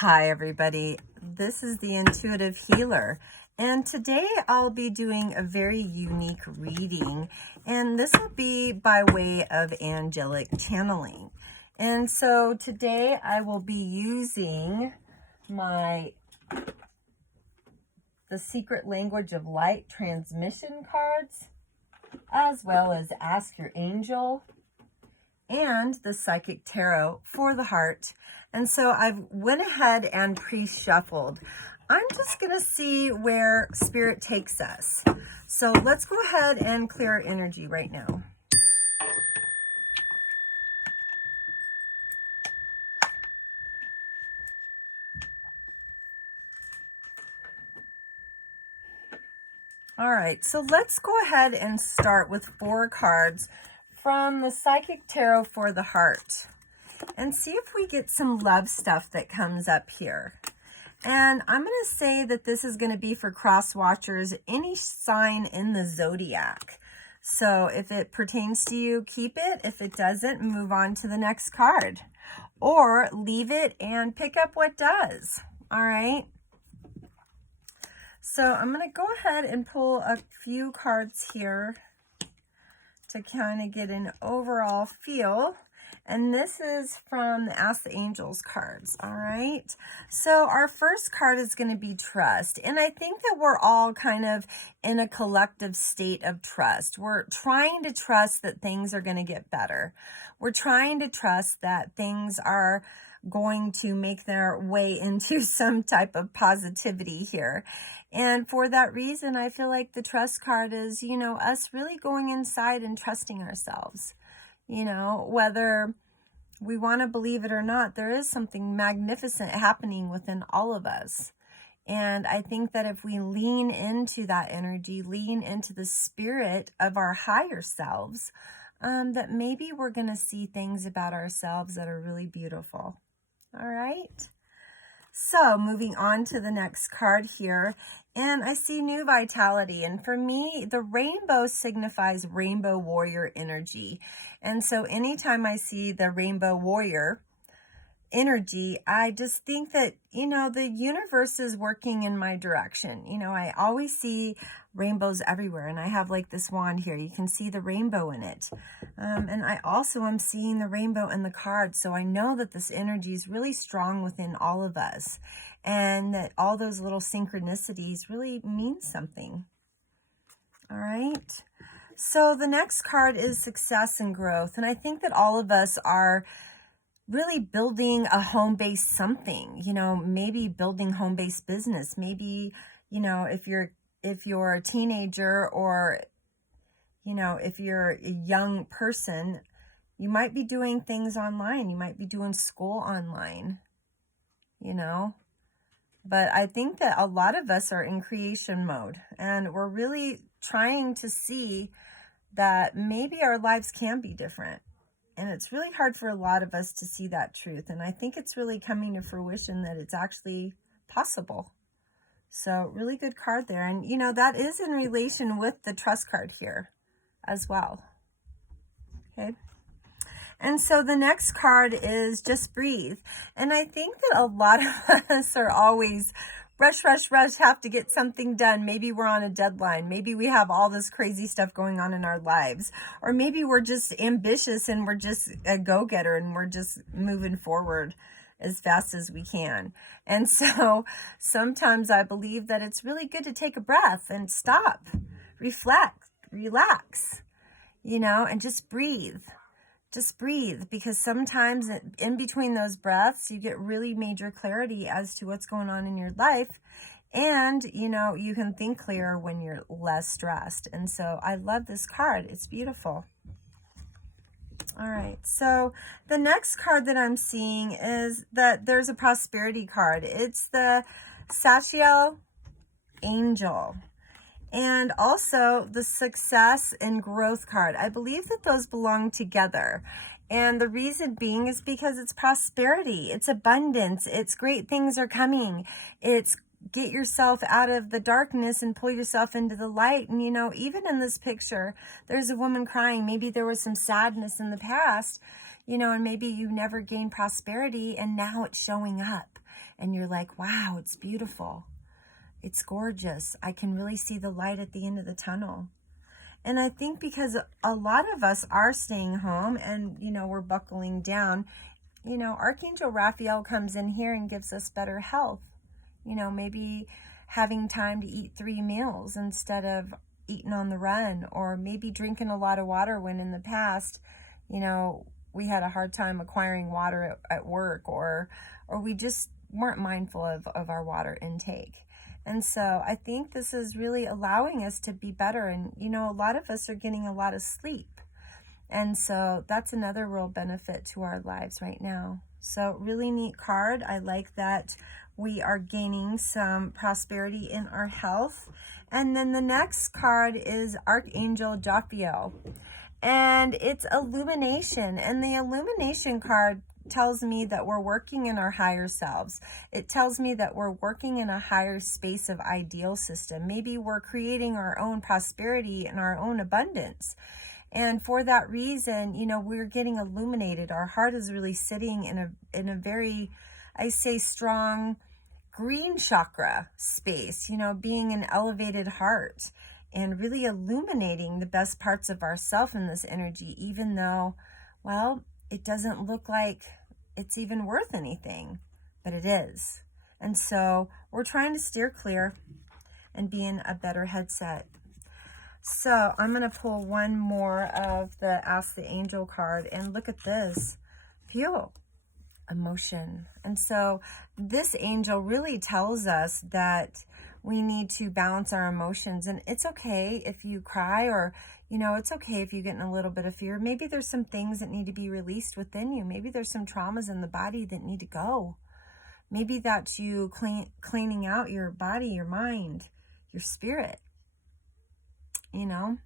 Hi, everybody. This is the Intuitive Healer, and today I'll be doing a very unique reading, and this will be by way of angelic channeling. And so today I will be using the Secret Language of Light transmission cards, as well as Ask Your Angel and the Psychic Tarot for the heart. And so I've went ahead and pre-shuffled. I'm just going to see where Spirit takes us. So let's go ahead and clear our energy right now. All right, so let's go ahead and start with 4 cards from the Psychic Tarot for the heart and see if we get some love stuff that comes up here. And I'm going to say that this is going to be for cross watchers, any sign in the zodiac. So if it pertains to you, keep it. If it doesn't, move on to the next card. Or leave it and pick up what does. All right. So I'm going to go ahead and pull a few cards here to kind of get an overall feel. And this is from the Ask the Angels cards, all right? So our first card is going to be trust. And I think that we're all kind of in a collective state of trust. We're trying to trust that things are going to get better. We're trying to trust that things are going to make their way into some type of positivity here. And for that reason, I feel like the trust card is, us really going inside and trusting ourselves. Whether we want to believe it or not, there is something magnificent happening within all of us. And I think that if we lean into that energy, lean into the spirit of our higher selves, that maybe we're going to see things about ourselves that are really beautiful. All right. So moving on to the next card here, and I see new vitality. And for me, the rainbow signifies rainbow warrior energy. And so anytime I see the rainbow warrior energy, I just think that, the universe is working in my direction. I always see rainbows everywhere, and I have like this wand here. You can see the rainbow in it. And I also am seeing the rainbow in the cards. So I know that this energy is really strong within all of us, and that all those little synchronicities really mean something. All right. So the next card is success and growth. And I think that all of us are really building a home-based something, maybe building home-based business. Maybe, if you're a teenager, or, if you're a young person, you might be doing things online. You might be doing school online, But I think that a lot of us are in creation mode, and we're really trying to see that maybe our lives can be different. And it's really hard for a lot of us to see that truth. And I think it's really coming to fruition that it's actually possible. So really good card there. And, that is in relation with the trust card here as well. Okay. And so the next card is just breathe. And I think that a lot of us are always rush, have to get something done. Maybe we're on a deadline. Maybe we have all this crazy stuff going on in our lives. Or maybe we're just ambitious and we're just a go-getter and we're just moving forward as fast as we can. And so sometimes I believe that it's really good to take a breath and stop, reflect, relax, and just breathe. Just breathe, because sometimes in between those breaths, you get really major clarity as to what's going on in your life. And, you can think clearer when you're less stressed. And so I love this card. It's beautiful. All right. So the next card that I'm seeing is that there's a prosperity card. It's the Sachiel Angel. And also the success and growth card. I believe that those belong together. And the reason being is because it's prosperity, it's abundance, it's great things are coming. It's get yourself out of the darkness and pull yourself into the light. And, even in this picture, there's a woman crying. Maybe there was some sadness in the past, you know, and maybe you never gained prosperity and now it's showing up and you're like, wow, it's beautiful. It's gorgeous. I can really see the light at the end of the tunnel. And I think because a lot of us are staying home and, you know, we're buckling down, you know, Archangel Raphael comes in here and gives us better health. You know, maybe having time to eat 3 meals instead of eating on the run, or maybe drinking a lot of water when in the past, you know, we had a hard time acquiring water at work, or we just weren't mindful of our water intake. And so I think this is really allowing us to be better. And, you know, a lot of us are getting a lot of sleep. And so that's another real benefit to our lives right now. So really neat card. I like that we are gaining some prosperity in our health. And then the next card is Archangel Jophiel. And it's illumination. And the illumination card tells me that we're working in our higher selves. It tells me that we're working in a higher space of ideal system. Maybe we're creating our own prosperity and our own abundance. And for that reason, you know, we're getting illuminated. Our heart is really sitting in a very, I say, strong green chakra space, you know, being an elevated heart and really illuminating the best parts of ourself in this energy, even though, well, it doesn't look like it's even worth anything, but it is. And so we're trying to steer clear and be in a better headset. So I'm going to pull one more of the Ask the Angel card, and look at this. Feel emotion. And so this angel really tells us that we need to balance our emotions. And it's okay if you cry, or, you know, it's okay if you get in a little bit of fear. Maybe there's some things that need to be released within you. Maybe there's some traumas in the body that need to go. Maybe that's you cleaning out your body, your mind, your spirit, you know.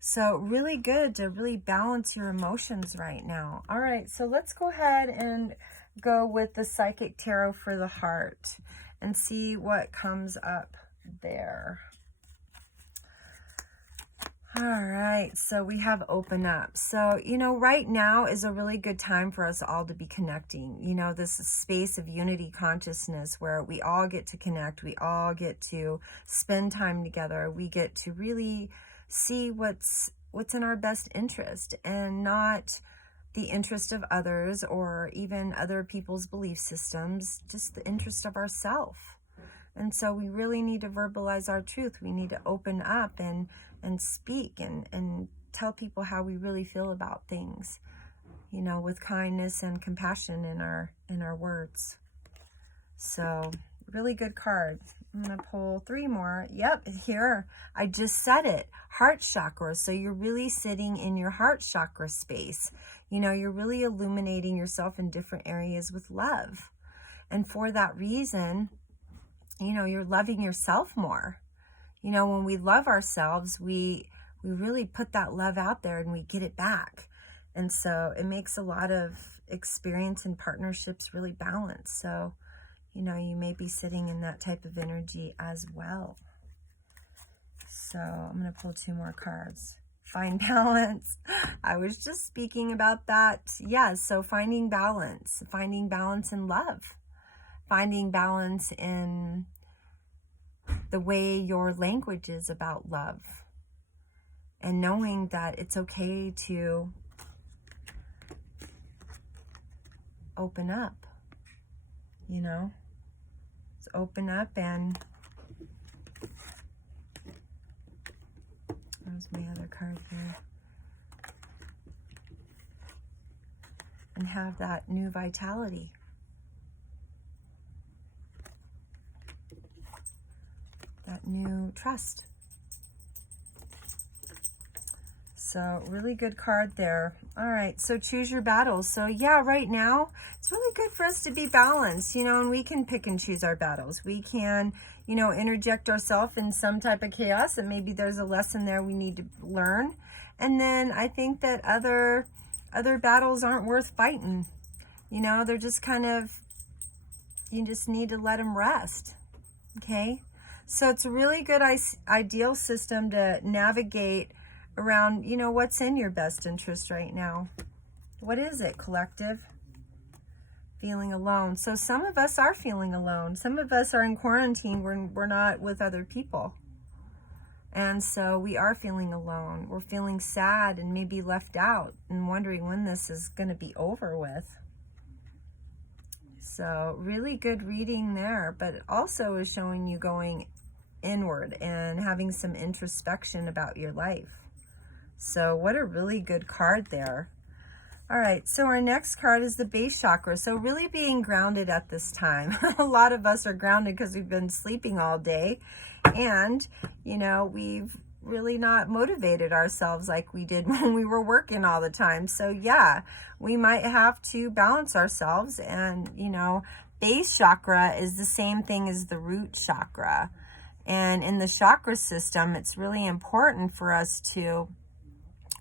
So really good to really balance your emotions right now. All right, so let's go ahead and go with the Psychic Tarot for the heart and see what comes up there. All right, so we have open up. So, you know, right now is a really good time for us all to be connecting. You know, this space of unity consciousness where we all get to connect. We all get to spend time together. We get to really see what's in our best interest, and not the interest of others or even other people's belief systems, just the interest of ourself. And so we really need to verbalize our truth. We need to open up and speak and tell people how we really feel about things, you know, with kindness and compassion in our words. So really good card. I'm going to pull 3 more. Yep, here, I just said it. Heart chakra. So you're really sitting in your heart chakra space. You know, you're really illuminating yourself in different areas with love. And for that reason, you know, you're loving yourself more. You know, when we love ourselves, we really put that love out there and we get it back. And so it makes a lot of experience and partnerships really balanced. So, you know, you may be sitting in that type of energy as well. So I'm going to pull 2 more cards. Find balance. I was just speaking about that. Yeah, so finding balance in love, finding balance in the way your language is about love, and knowing that it's okay to open up, you know. Open up, and there's my other card here, and have that new vitality. That new trust. So really good card there. All right, so choose your battles. So yeah, right now, it's really good for us to be balanced, you know, and we can pick and choose our battles. We can, you know, interject ourselves in some type of chaos, and maybe there's a lesson there we need to learn. And then I think that other battles aren't worth fighting. You know, they're just kind of, you just need to let them rest, okay? So it's a really good ideal system to navigate around, you know, what's in your best interest right now. What is it, collective? Feeling alone. So some of us are feeling alone. Some of us are in quarantine. We're not with other people. And so we are feeling alone. We're feeling sad and maybe left out and wondering when this is going to be over with. So really good reading there, but it also is showing you going inward and having some introspection about your life. So what a really good card there. All right, so our next card is the base chakra. So really being grounded at this time. A lot of us are grounded because we've been sleeping all day, and you know, we've really not motivated ourselves like we did when we were working all the time. So yeah, we might have to balance ourselves. And you know, base chakra is the same thing as the root chakra. And in the chakra system, it's really important for us to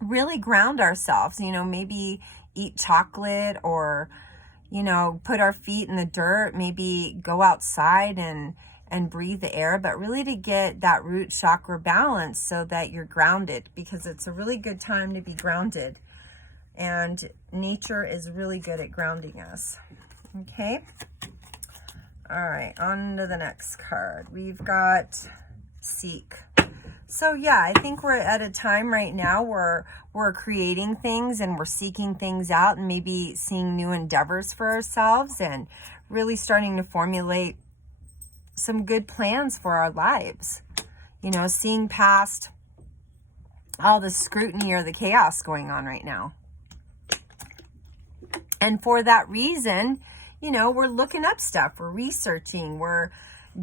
really ground ourselves, you know, maybe eat chocolate, or, you know, put our feet in the dirt, maybe go outside and breathe the air, but really to get that root chakra balance so that you're grounded, because it's a really good time to be grounded. And nature is really good at grounding us. Okay. All right, on to the next card. We've got Seek. So yeah, I think we're at a time right now where we're creating things and we're seeking things out and maybe seeing new endeavors for ourselves and really starting to formulate some good plans for our lives. You know, seeing past all the scrutiny or the chaos going on right now. And for that reason, you know, we're looking up stuff, we're researching, we're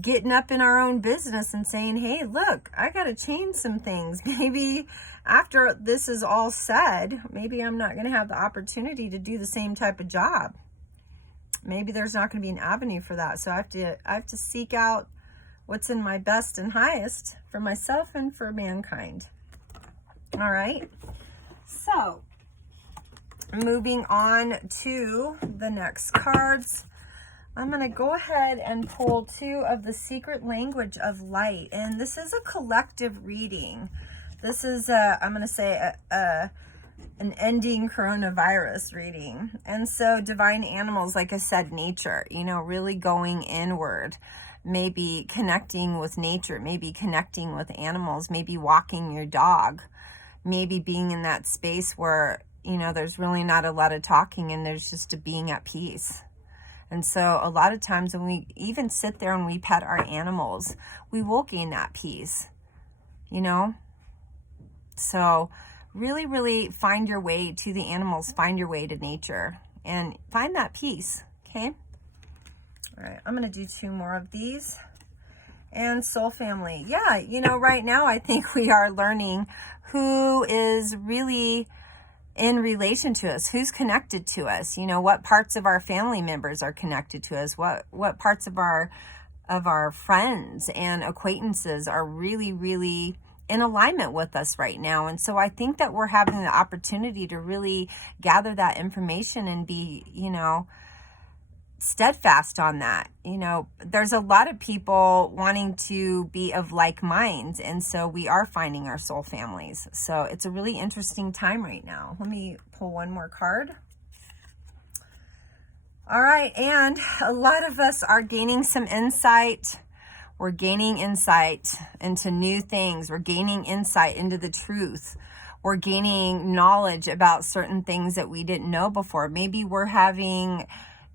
getting up in our own business and saying, hey, look, I got to change some things. Maybe after this is all said, maybe I'm not going to have the opportunity to do the same type of job. Maybe there's not going to be an avenue for that. So I have to seek out what's in my best and highest for myself and for mankind. All right. So moving on to the next cards. I'm going to go ahead and pull two of the secret language of light. And this is a collective reading. This is, I'm going to say, an ending coronavirus reading. And so divine animals, like I said, nature, you know, really going inward, maybe connecting with nature, maybe connecting with animals, maybe walking your dog, maybe being in that space where, you know, there's really not a lot of talking and there's just a being at peace. And so a lot of times when we even sit there and we pet our animals, we will gain that peace, you know? So really, really find your way to the animals, find your way to nature, and find that peace, okay? All right, I'm going to do two more of these. And soul family. Yeah, you know, right now I think we are learning who is really in relation to us, who's connected to us, you know, what parts of our family members are connected to us, what parts of our friends and acquaintances are really, really in alignment with us right now. And so I think that we're having the opportunity to really gather that information and be, you know, steadfast on that. You know, there's a lot of people wanting to be of like minds, and so we are finding our soul families. So it's a really interesting time right now. Let me pull one more card. All right, and a lot of us are gaining some insight. We're gaining insight into new things. We're gaining insight into the truth. We're gaining knowledge about certain things that we didn't know before. Maybe we're having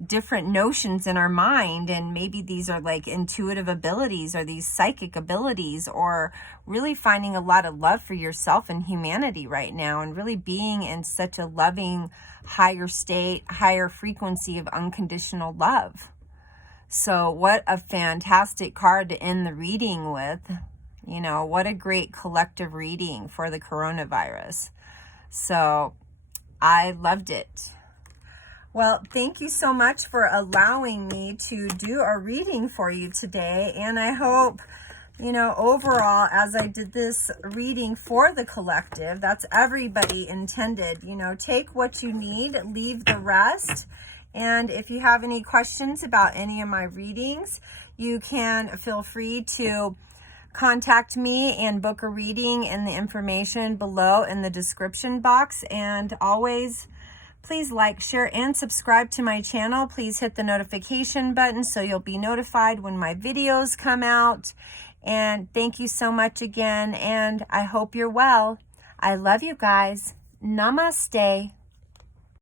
different notions in our mind, and maybe these are like intuitive abilities or these psychic abilities, or really finding a lot of love for yourself and humanity right now, and really being in such a loving, higher state, higher frequency of unconditional love. So what a fantastic card to end the reading with. You know, what a great collective reading for the coronavirus. So I loved it. Well, thank you so much for allowing me to do a reading for you today. And I hope, you know, overall, as I did this reading for the collective, that's everybody intended, you know, take what you need, leave the rest. And if you have any questions about any of my readings, you can feel free to contact me and book a reading in the information below in the description box. And always, Please like, share, and subscribe to my channel. Please hit the notification button so you'll be notified when my videos come out. And thank you so much again, and I hope you're well. I love you guys. Namaste.